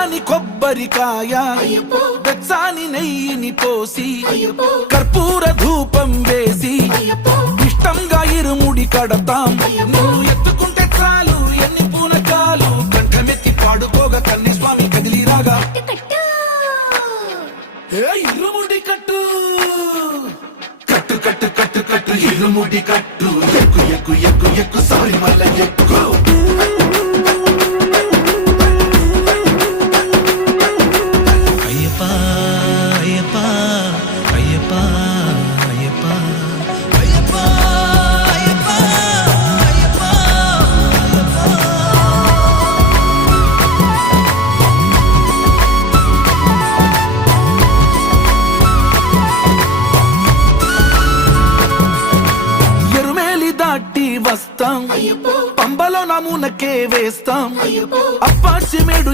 పచ్చాని కొబ్బరికాయ వెచ్చాని నెయ్యిని పోసి కర్పూర ధూపం వేసి ఇష్టంగా ఇరుముడి కడతాం. నువ్వు ఎత్తుకుంటే చాలు ఎన్ని పూనకాలు కంఠమెత్తి పాడుకోగా కన్యస్వామి కదిలిరాగా ఇరుముడి కట్టు కట్టు కట్టు కట్టు కట్టు ఇరుముడి కట్టు ఎక్కు ఎక్కు ఎక్కు ఎక్కు సారి మల్ల ఎక్కు. వస్తాం పంబలో నమూనకే వేస్తాం అప్పాచి మేడు